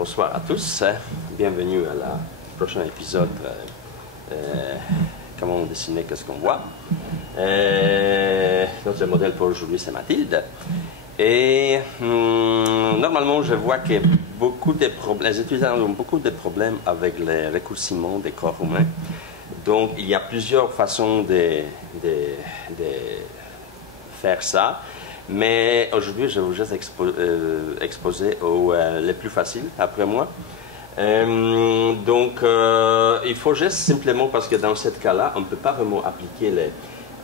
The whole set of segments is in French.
Bonsoir à tous, bienvenue à la prochain épisode comment dessiner, qu'est-ce qu'on voit. Notre modèle pour aujourd'hui c'est Mathilde. Et normalement je vois que les étudiants ont beaucoup de problèmes avec les raccourcissements des corps humains. Donc il y a plusieurs façons de faire ça. Mais aujourd'hui, je vais vous juste exposer les plus faciles, après moi. Il faut juste simplement, parce que dans ce cas-là, on ne peut pas vraiment appliquer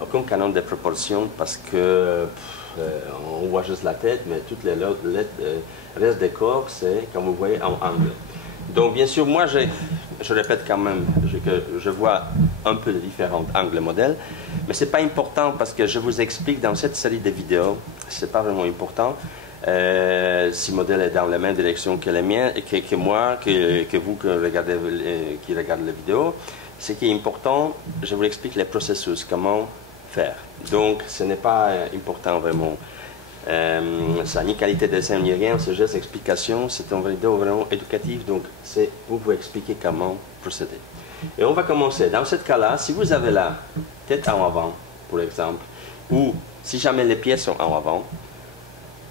aucun canon de proportion, parce que on voit juste la tête, mais tout le reste des corps, c'est, comme vous voyez, en angle. Donc, bien sûr, moi, je répète quand même que je vois un peu de différents angles modèles, mais ce n'est pas important parce que je vous explique dans cette série de vidéos, ce n'est pas vraiment important si le modèle est dans la même direction que le mien, que moi, que vous qui regardez les vidéos. Ce qui est important, je vous explique les processus, comment faire. Donc, ce n'est pas important vraiment. Ça ni qualité de dessin ni rien, c'est juste explication, c'est une vidéo vraiment éducative, donc c'est pour vous expliquer comment procéder. Et on va commencer. Dans ce cas-là, si vous avez la tête en avant, pour exemple, ou si jamais les pieds sont en avant,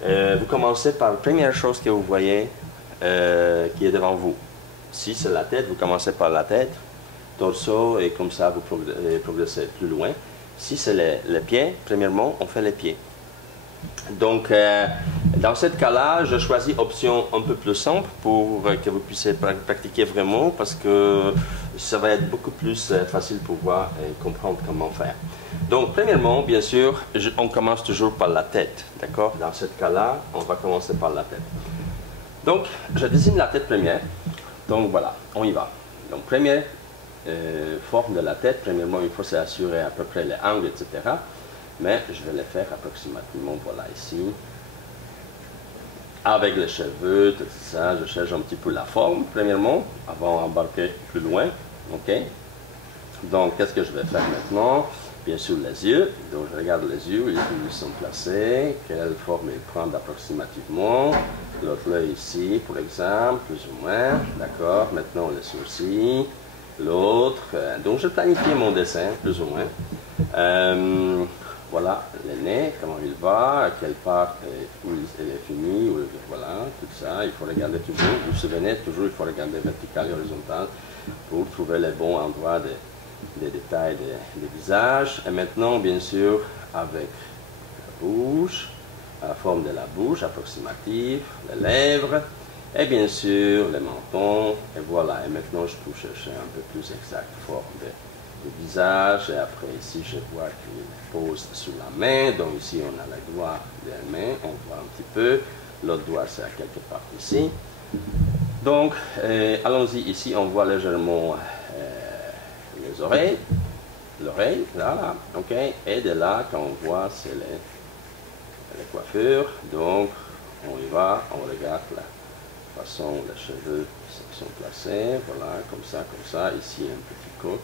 vous commencez par la première chose que vous voyez qui est devant vous. Si c'est la tête, vous commencez par la tête, torso, et comme ça vous progressez plus loin. Si c'est les pieds, premièrement, on fait les pieds. Donc, dans ce cas-là, je choisis option un peu plus simple pour que vous puissiez pratiquer vraiment, parce que ça va être beaucoup plus facile pour voir et comprendre comment faire. Donc, premièrement, bien sûr, on commence toujours par la tête, d'accord? Dans ce cas-là, on va commencer par la tête. Donc, je dessine la tête première. Donc, voilà, on y va. Donc, première forme de la tête, premièrement, il faut s'assurer à peu près les angles, etc. Mais je vais les faire approximativement, voilà, ici. Avec les cheveux, tout ça, je cherche un petit peu la forme, premièrement, avant d'embarquer plus loin. OK? Donc, qu'est-ce que je vais faire maintenant? Bien sûr, les yeux. Donc, je regarde les yeux, ils sont placés. Quelle forme ils prennent approximativement? L'autre œil ici, pour exemple, plus ou moins. D'accord? Maintenant, les sourcils. L'autre. Donc, je planifie mon dessin, plus ou moins. Voilà, le nez, comment il va, à quelle part où il est fini, voilà, tout ça, il faut regarder toujours, vous vous souvenez, toujours il faut regarder vertical et horizontal pour trouver les bons endroits des détails des visages. Et maintenant, bien sûr, avec la bouche, la forme de la bouche approximative, les lèvres, et bien sûr, les mentons, et voilà. Et maintenant, je peux chercher un peu plus exacte forme de visage, et après ici je vois qu'il pose sur la main, donc ici on a le doigt de la main, on voit un petit peu, l'autre doigt c'est à quelque part ici. Donc allons-y, ici on voit légèrement les oreilles, l'oreille, là, ok, et de là quand on voit c'est les coiffures, donc on y va, on regarde la façon les cheveux sont placés, voilà, comme ça, ici un petit coq.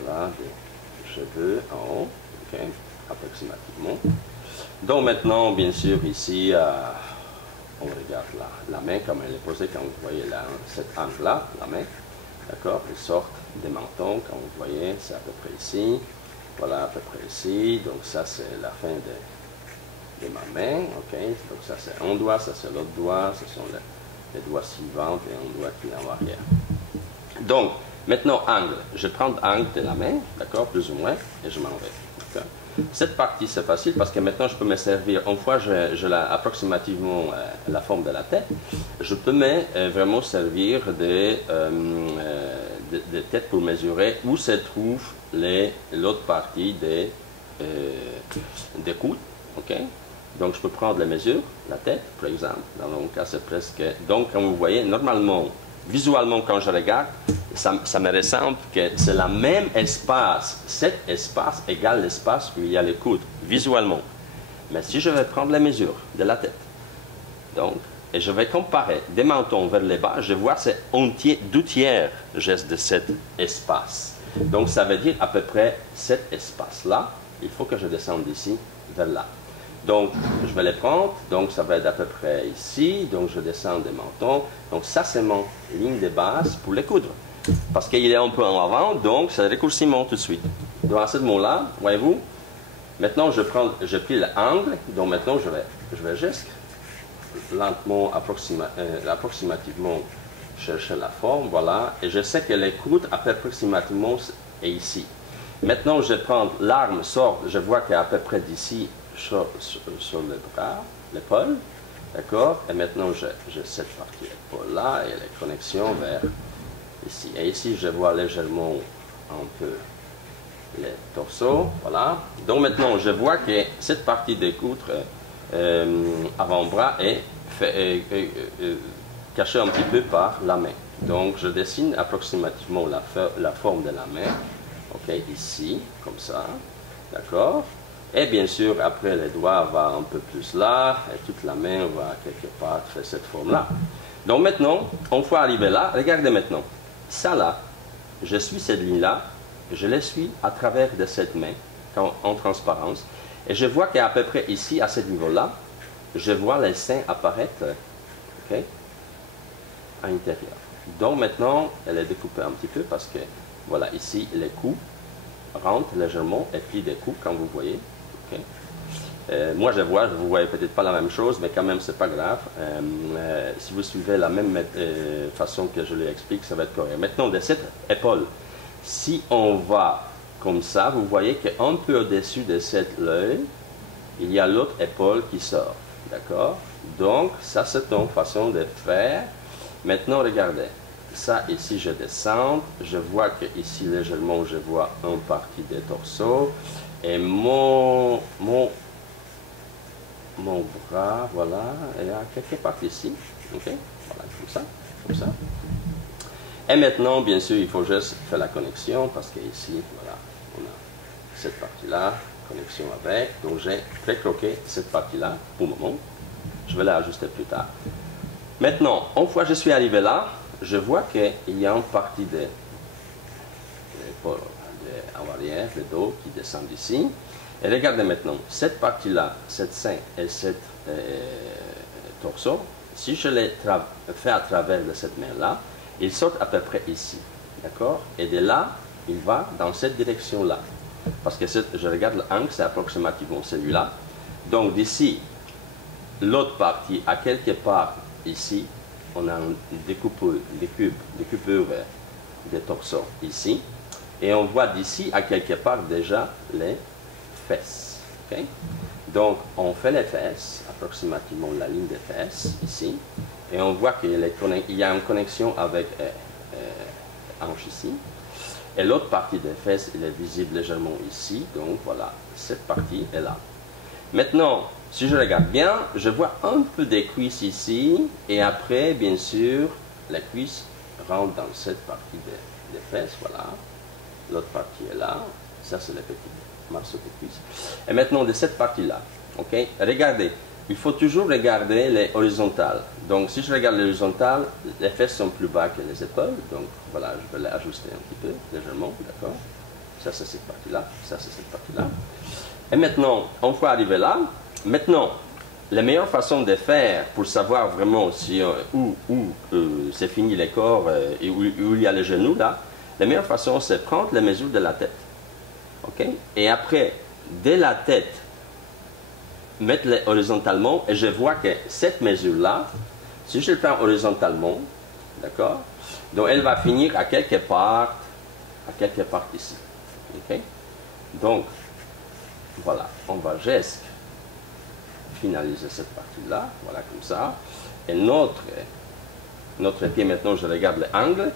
Voilà, des cheveux en haut, ok, approximativement. Donc maintenant, bien sûr, ici, on regarde la main, comme elle est posée, quand vous voyez cet angle-là, la main, d'accord, ils sortent des mentons, quand vous voyez, c'est à peu près ici, voilà, à peu près ici, donc ça c'est la fin de ma main, ok, donc ça c'est un doigt, ça c'est l'autre doigt, ce sont les doigts suivants et un doigt qui est en arrière. Donc, maintenant, angle. Je prends l'angle de la main, d'accord, plus ou moins, et je m'en vais. Cette partie, c'est facile parce que maintenant, je peux me servir, une fois je l'ai approximativement la forme de la tête, je peux vraiment servir de tête pour mesurer où se trouve l'autre partie des coudes, ok? Donc, je peux prendre les mesures, la tête, par exemple. Dans mon cas, c'est presque... Donc, comme vous voyez, normalement, visuellement, quand je regarde, ça me ressemble que c'est le même espace. Cet espace égale l'espace où il y a les coudes, visuellement. Mais si je vais prendre les mesures de la tête, donc, et je vais comparer des mentons vers les bas, je vois c'est deux tiers geste de cet espace. Donc, ça veut dire à peu près cet espace-là. Il faut que je descende d'ici vers là. Donc, je vais les prendre. Donc, ça va être à peu près ici. Donc, je descends des mentons. Donc, ça, c'est mon ligne de base pour les coudre. Parce qu'il est un peu en avant, donc c'est raccourcissement tout de suite. Donc, à ce moment-là, voyez-vous, maintenant, je plie l'angle. Donc, maintenant, je vais juste lentement, approximativement chercher la forme. Voilà. Et je sais que les coudes, approximativement, est ici. Maintenant, je prends l'arme, je vois qu'à peu près d'ici, sur le bras, l'épaule, d'accord? Et maintenant, j'ai cette partie épaule-là et les connexions vers ici. Et ici, je vois légèrement un peu les torsos, voilà. Donc maintenant, je vois que cette partie des coudes avant-bras est cachée un petit peu par la main. Donc, je dessine approximativement la forme de la main. Ok, ici, comme ça, d'accord. Et bien sûr, après, les doigts vont un peu plus là, et toute la main va quelque part faire cette forme-là. Donc maintenant, une fois arrivé là, regardez maintenant. Ça là, je suis cette ligne-là, je la suis à travers de cette main, en transparence, et je vois qu'à peu près ici, à ce niveau-là, je vois les seins apparaître, ok, à l'intérieur. Donc maintenant, elle est découpée un petit peu parce que voilà, ici, les coups rentrent légèrement et plient des coups, comme vous voyez. Okay. Moi, je vois, vous ne voyez peut-être pas la même chose, mais quand même, c'est pas grave. Si vous suivez la même façon que je l'explique, ça va être correct. Maintenant, de cette épaule, si on va comme ça, vous voyez qu'un peu au-dessus de cet œil, il y a l'autre épaule qui sort. D'accord? Donc, ça, c'est une façon de faire. Maintenant, regardez. Ça, ici, je descends. Je vois que ici, légèrement, je vois une partie des torsos. Et mon bras, voilà, et à quelque part ici. OK? Voilà, comme ça, comme ça. Et maintenant, bien sûr, il faut juste faire la connexion parce qu'ici, voilà, on a cette partie-là, connexion avec. Donc, j'ai pré-croqué cette partie-là pour le moment. Je vais l'ajuster plus tard. Maintenant, une fois que je suis arrivé là, je vois qu'il y a une partie de arrière, le dos qui descend d'ici. Et regardez maintenant, cette partie-là, cette sein et cette torso, si je les fais à travers de cette main-là, ils sortent à peu près ici. D'accord? Et de là, il va dans cette direction-là. Parce que je regarde l'angle, c'est approximativement celui-là. Donc d'ici, l'autre partie, à quelque part ici, on a une découpure des torsos ici. Et on voit d'ici à quelque part déjà les fesses. Okay? Donc, on fait les fesses, approximativement la ligne des fesses ici. Et on voit qu'il y a une connexion avec hanche ici. Et l'autre partie des fesses, elle est visible légèrement ici. Donc, voilà, cette partie est là. Maintenant, si je regarde bien, je vois un peu des cuisses ici. Et après, bien sûr, les cuisses rentrent dans cette partie des fesses. Voilà. L'autre partie est là. Ça, c'est les petits morceaux de cuisses. Et maintenant, de cette partie-là, ok, regardez. Il faut toujours regarder les horizontales. Donc, si je regarde les horizontales, les fesses sont plus bas que les épaules. Donc, voilà, je vais les ajuster un petit peu, légèrement, d'accord? Ça, c'est cette partie-là. Ça, c'est cette partie-là. Et maintenant, une fois arrivé là, maintenant, la meilleure façon de faire pour savoir vraiment si, où c'est fini les corps et où il y a les genoux, là, la meilleure façon, c'est prendre les mesures de la tête. OK? Et après, de la tête, mettre-les horizontalement, et je vois que cette mesure-là, si je le prends horizontalement, d'accord? Donc, elle va finir à quelque part ici. OK? Donc, voilà, on va juste finaliser cette partie-là, voilà, comme ça. Et notre pied, maintenant, je regarde l'angle,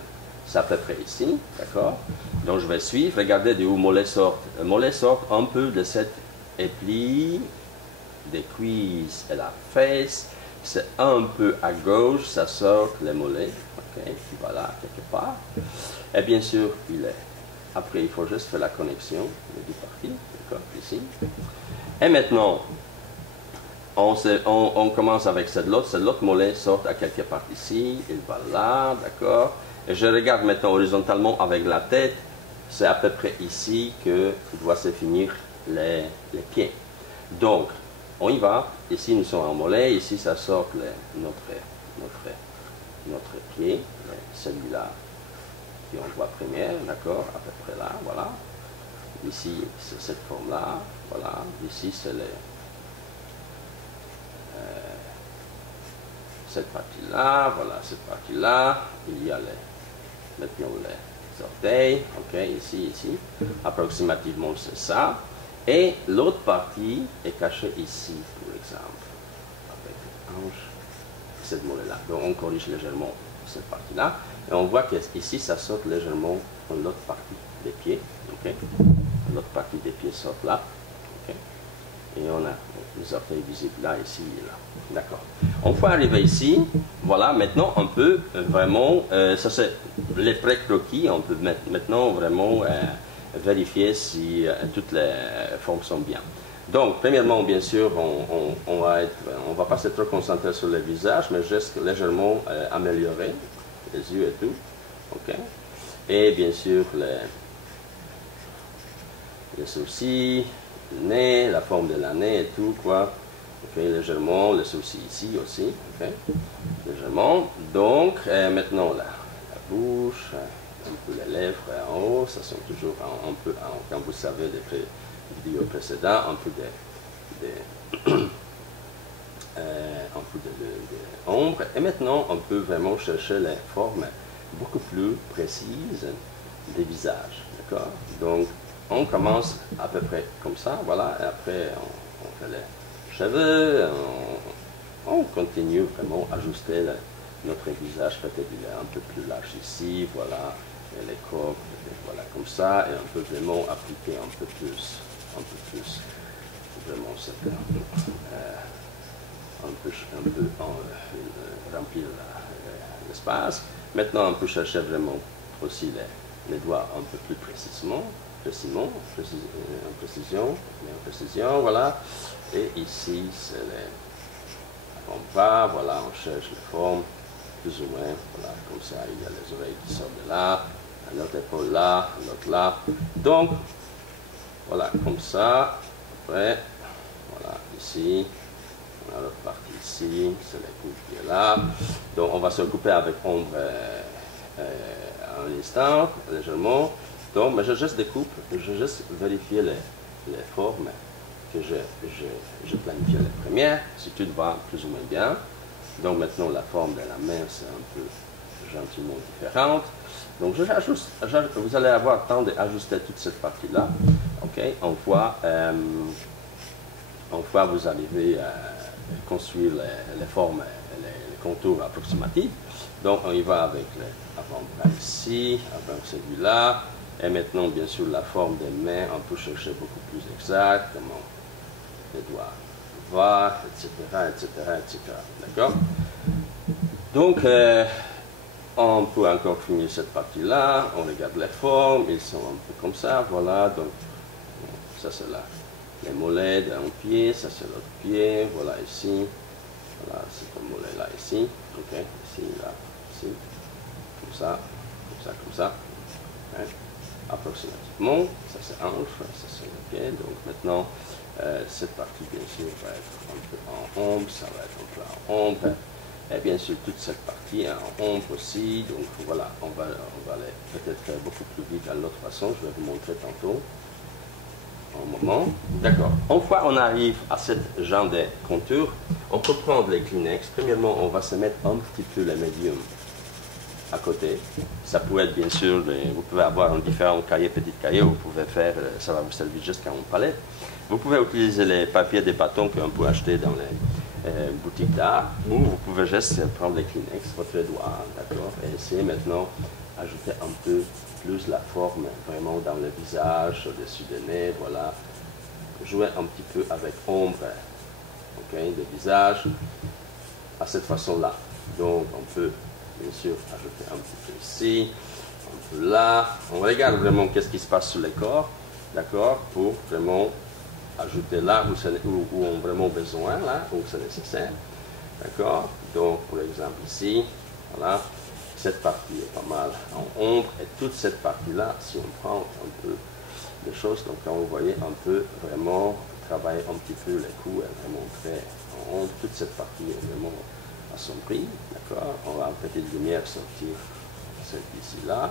c'est à peu près ici, d'accord? Donc, je vais suivre, regardez d'où mollet sort. Le mollet sort un peu de cette épli des cuisses et la fesse. C'est un peu à gauche, ça sort les mollets, ok? Voilà, quelque part. Et bien sûr, il est. Après, il faut juste faire la connexion des deux parties, d'accord, ici. Et maintenant, on commence avec cette l'autre mollet sort à quelque part ici, il va là, d'accord. Et je regarde maintenant horizontalement avec la tête, c'est à peu près ici que doit se finir les pieds. Donc, on y va. Ici, nous sommes en mollet. Ici, ça sort notre pied. Celui-là, qui on voit première, d'accord, à peu près là, voilà. Ici, c'est cette forme-là, voilà. Ici, c'est cette partie-là, voilà, cette partie-là. Il y a maintenant les orteils, ok, ici. Approximativement, c'est ça. Et l'autre partie est cachée ici, par exemple, avec hanche, cette mollet-là. Donc, on corrige légèrement cette partie-là. Et on voit qu'ici, ça saute légèrement dans l'autre partie des pieds, ok. L'autre partie des pieds sort là, ok. Et on a les orteils visibles là, ici et là. D'accord. On peut arriver ici. Voilà, maintenant on peut vraiment, ça c'est les pré-croquis, on peut maintenant vraiment vérifier si toutes les formes sont bien. Donc, premièrement, bien sûr, on va pas se trop concentrer sur le visage, mais juste légèrement améliorer les yeux et tout. Ok. Et bien sûr, les sourcils, le nez, la forme de la nez et tout, quoi. Ok, légèrement, les sourcils ici aussi, ok, légèrement. Donc, maintenant, la bouche, un peu les lèvres en haut, ça sont toujours un peu, quand vous savez, des vidéos précédentes, un peu de ombre. Et maintenant, on peut vraiment chercher les formes beaucoup plus précises des visages, d'accord? Donc, on commence à peu près comme ça, voilà, et après on fait les cheveux, on continue vraiment à ajuster notre visage, peut-être il est un peu plus large ici, voilà, et les corps, voilà, comme ça, et on peut vraiment appliquer un peu plus, vraiment, remplir l'espace. Maintenant, on peut chercher vraiment aussi les doigts un peu plus précisément, en précision, voilà. Et ici, c'est on va, voilà, on cherche les formes, plus ou moins, voilà, comme ça, il y a les oreilles qui sortent de là, l'autre épaule là, l'autre là. Donc, voilà, comme ça, après, voilà, ici, on a l'autre partie ici, c'est les coudes qui est là. Donc, on va se couper avec ombre un instant, légèrement. Donc, mais je juste découpe, je juste vérifier les formes que je planifie les premières, si tout va plus ou moins bien. Donc, maintenant, la forme de la main, c'est un peu gentiment différente. Donc, vous allez avoir le temps d'ajuster toute cette partie-là. OK, on voit vous arrivez à construire les formes, les contours approximatifs. Donc, on y va avec l'avant-bras ici, avant celui-là. Et maintenant, bien sûr, la forme des mains, on peut chercher beaucoup plus exact, comment les doigts vont, etc. D'accord? Donc, on peut encore finir cette partie-là. On regarde les formes, ils sont un peu comme ça, voilà. Donc, ça c'est là. Les mollets d'un pied, ça c'est l'autre pied, voilà ici. Voilà, c'est un mollet là, ici. Ok, ici, là, ici. Comme ça, comme ça, comme ça. Hein? Approximativement, ça c'est hanche, ça c'est le pied. Donc maintenant, cette partie bien sûr va être un peu en ombre, ça va être un peu en ombre. Et bien sûr, toute cette partie est en ombre aussi. Donc voilà, on va aller peut-être faire beaucoup plus vite à l'autre façon. Je vais vous montrer tantôt. Un moment. D'accord. Une fois on arrive à ce genre de contour, on peut prendre les Kleenex. Premièrement, on va se mettre un petit peu les médiums à côté. Ça peut être bien sûr, vous pouvez avoir un différent cahier, petit cahier, vous pouvez faire, ça va vous servir juste comme une palette. Vous pouvez utiliser les papiers des bâtons qu'on peut acheter dans les boutiques d'art, ou vous pouvez juste prendre les Kleenex, votre doigt, d'accord, et essayer maintenant d'ajouter un peu plus la forme vraiment dans le visage, au-dessus des nez, voilà. Jouer un petit peu avec ombre, ok, le visage, à cette façon-là. Donc on peut bien sûr ajouter un petit peu ici, un peu là. On regarde vraiment qu'est-ce qui se passe sur le corps, d'accord, pour vraiment ajouter là où on a vraiment besoin, là où c'est nécessaire, d'accord. Donc pour exemple ici, voilà, cette partie est pas mal en ombre, et toute cette partie-là, si on prend un peu de choses, donc quand vous voyez, on peut vraiment travaille un petit peu les coups, elle vraiment très ronde. Toute cette partie est vraiment assombrie, d'accord? On va en petite lumière sortir celle ici là.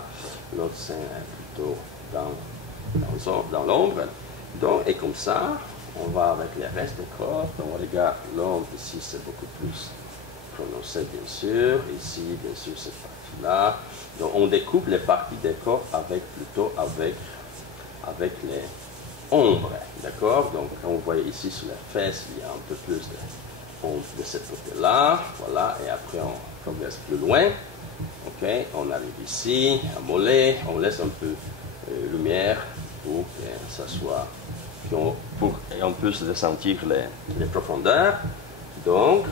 L'autre sein est plutôt dans l'ombre. Donc, et comme ça, on va avec les restes du corps. Donc, on regarde l'ombre ici, c'est beaucoup plus prononcé, bien sûr. Ici, bien sûr, cette partie-là. Donc, on découpe les parties du corps plutôt avec les ombres, d'accord? Donc, quand vous voyez ici sur les fesses, il y a un peu plus d'ombre de ce côté-là. Voilà, et après, on progresse plus loin. Ok, on arrive ici, à mollet, on laisse un peu de lumière pour que ça soit, et on puisse ressentir les profondeurs. Donc,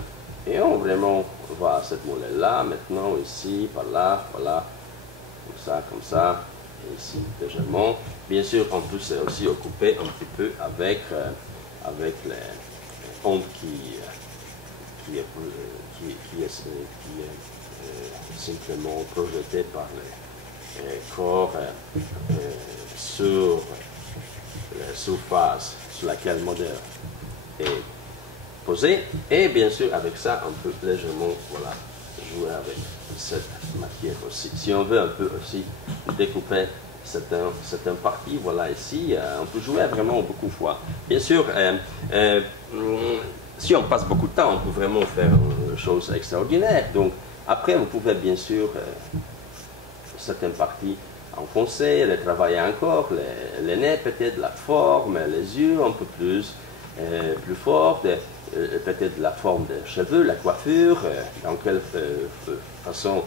et on vraiment va à cette mollet-là, maintenant, ici, par là, voilà, comme ça, et ici, légèrement. Bien sûr, on peut aussi occuper un petit peu avec les ombres qui est simplement projeté par le corps sur la surface sur laquelle le modèle est posé. Et bien sûr, avec ça, on peut légèrement jouer avec cette matière aussi. Si on veut un peu aussi découper certaines parties, voilà ici, on peut jouer vraiment beaucoup de fois. Bien sûr, si on passe beaucoup de temps, on peut vraiment faire une chose extraordinaire. Donc, après, vous pouvez bien sûr certaines parties enfoncer, les travailler encore, les nez peut-être, la forme, les yeux un peu plus fort, peut-être la forme des cheveux, la coiffure, dans quelle façon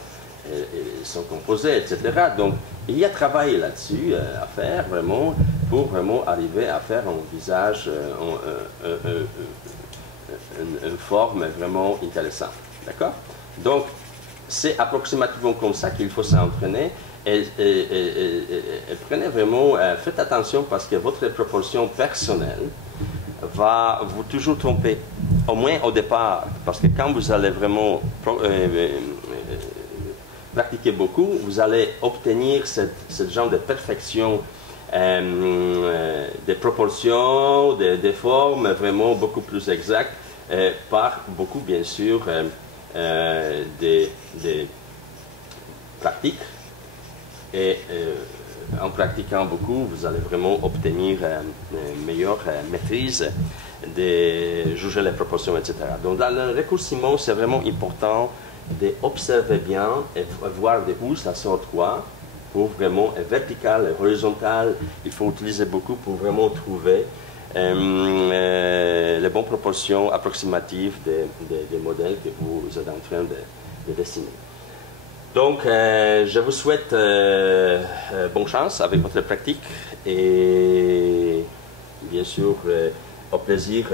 ils sont composés, etc. Donc, il y a travail là-dessus à faire vraiment pour vraiment arriver à faire un visage, une forme vraiment intéressante. D'accord? Donc, c'est approximativement comme ça qu'il faut s'entraîner. Et prenez vraiment, faites attention parce que votre proportion personnelle va vous toujours tromper, au moins au départ, parce que quand vous allez vraiment pratiquer beaucoup, vous allez obtenir ce genre de perfection, des proportions, des formes vraiment beaucoup plus exactes, par beaucoup bien sûr des pratiques. Et en pratiquant beaucoup, vous allez vraiment obtenir une meilleure maîtrise de juger les proportions, etc. Donc, dans le raccourcissement, c'est vraiment important d'observer bien et voir de où ça sort quoi, pour vraiment être vertical et horizontal. Il faut utiliser beaucoup pour vraiment trouver les bonnes proportions approximatives des modèles que vous êtes en train de dessiner. Donc, je vous souhaite bonne chance avec votre pratique et bien sûr, au plaisir.